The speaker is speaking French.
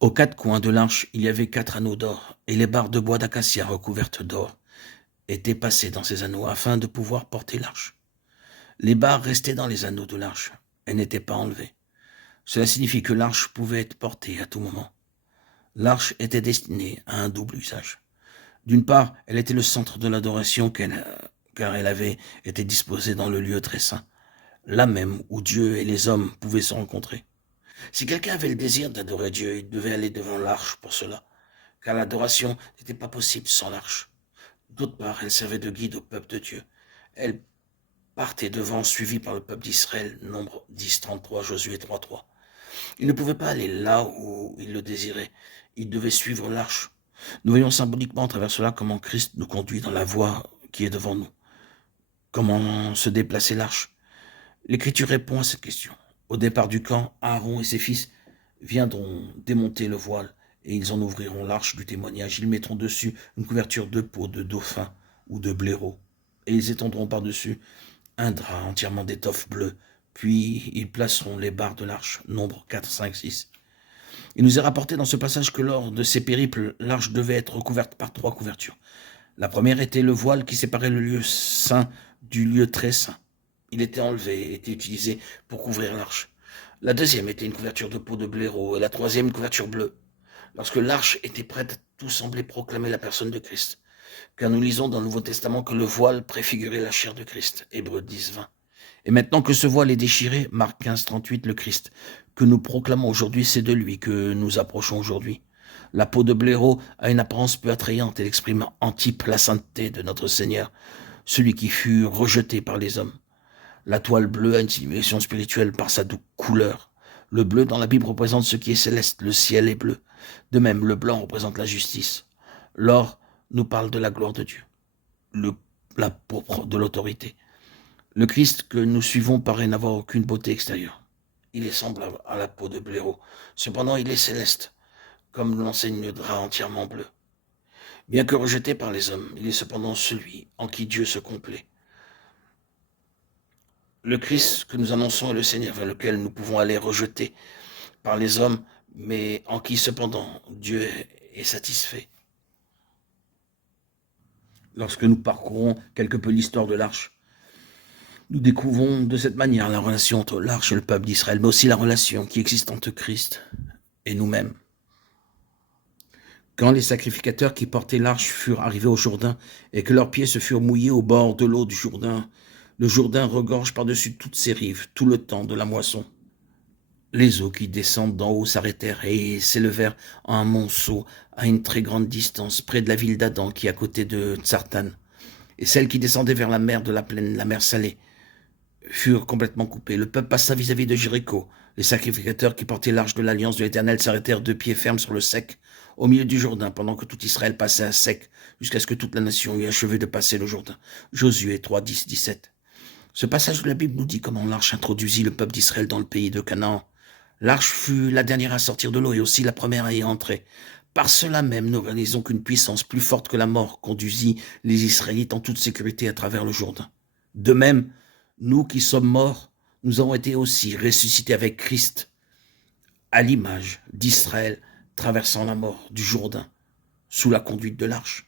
Aux quatre coins de l'arche, il y avait 4 anneaux d'or, et les barres de bois d'acacia recouvertes d'or étaient passées dans ces anneaux afin de pouvoir porter l'arche. Les barres restaient dans les anneaux de l'arche, elles n'étaient pas enlevées. Cela signifie que l'arche pouvait être portée à tout moment. L'arche était destinée à un double usage. D'une part, elle était le centre de l'adoration car elle avait été disposée dans le lieu très saint, là même où Dieu et les hommes pouvaient se rencontrer. Si quelqu'un avait le désir d'adorer Dieu, il devait aller devant l'arche pour cela, car l'adoration n'était pas possible sans l'arche. D'autre part, elle servait de guide au peuple de Dieu. Elle partait devant, suivie par le peuple d'Israël, Nombre 10, 33, Josué 3, 3. Il ne pouvait pas aller là où il le désirait. Il devait suivre l'arche. Nous voyons symboliquement à travers cela comment Christ nous conduit dans la voie qui est devant nous. Comment se déplacer l'arche? L'Écriture répond à cette question. Au départ du camp, Aaron et ses fils viendront démonter le voile et ils en ouvriront l'arche du témoignage. Ils mettront dessus une couverture de peau de dauphin ou de blaireau et ils étendront par-dessus un drap entièrement d'étoffe bleue. Puis ils placeront les barres de l'arche, nombre 4, 5, 6. Il nous est rapporté dans ce passage que lors de ces périples, l'arche devait être recouverte par 3 couvertures. La première était le voile qui séparait le lieu saint du lieu très saint. Il était enlevé et était utilisé pour couvrir l'arche. La deuxième était une couverture de peau de blaireau et la troisième une couverture bleue. Lorsque l'arche était prête, tout semblait proclamer la personne de Christ. Car nous lisons dans le Nouveau Testament que le voile préfigurait la chair de Christ, Hébreux 10, 20. Et maintenant que ce voile est déchiré, Marc 15, 38, le Christ, que nous proclamons aujourd'hui, c'est de lui que nous approchons aujourd'hui. La peau de blaireau a une apparence peu attrayante, elle exprime en type la sainteté de notre Seigneur, celui qui fut rejeté par les hommes. La toile bleue a une signification spirituelle par sa douce couleur. Le bleu dans la Bible représente ce qui est céleste, le ciel est bleu. De même, le blanc représente la justice. L'or nous parle de la gloire de Dieu, la pourpre de l'autorité. Le Christ que nous suivons paraît n'avoir aucune beauté extérieure. Il est semblable à la peau de blaireau. Cependant, il est céleste, comme l'enseigne le drap entièrement bleu. Bien que rejeté par les hommes, il est cependant celui en qui Dieu se complaît. Le Christ que nous annonçons est le Seigneur vers lequel nous pouvons aller rejeté par les hommes, mais en qui cependant Dieu est satisfait. Lorsque nous parcourons quelque peu l'histoire de l'arche, nous découvrons de cette manière la relation entre l'arche et le peuple d'Israël, mais aussi la relation qui existe entre Christ et nous-mêmes. Quand les sacrificateurs qui portaient l'arche furent arrivés au Jourdain et que leurs pieds se furent mouillés au bord de l'eau du Jourdain, le Jourdain regorge par-dessus toutes ses rives tout le temps de la moisson. Les eaux qui descendent d'en haut s'arrêtèrent et s'élevèrent en un monceau à une très grande distance près de la ville d'Adam qui est à côté de Tsartan. Et celles qui descendaient vers la mer de la plaine, la mer salée, furent complètement coupés. Le peuple passa vis-à-vis de Jéricho. Les sacrificateurs qui portaient l'arche de l'alliance de l'Éternel s'arrêtèrent de pied ferme sur le sec, au milieu du Jourdain, pendant que tout Israël passait à sec, jusqu'à ce que toute la nation eût achevé de passer le Jourdain. Josué 3, 10, 17. Ce passage de la Bible nous dit comment l'arche introduisit le peuple d'Israël dans le pays de Canaan. L'arche fut la dernière à sortir de l'eau et aussi la première à y entrer. Par cela même, nous réalisons qu'une puissance plus forte que la mort conduisit les Israélites en toute sécurité à travers le Jourdain. De même, nous qui sommes morts, nous avons été aussi ressuscités avec Christ, à l'image d'Israël traversant la mort du Jourdain, sous la conduite de l'arche.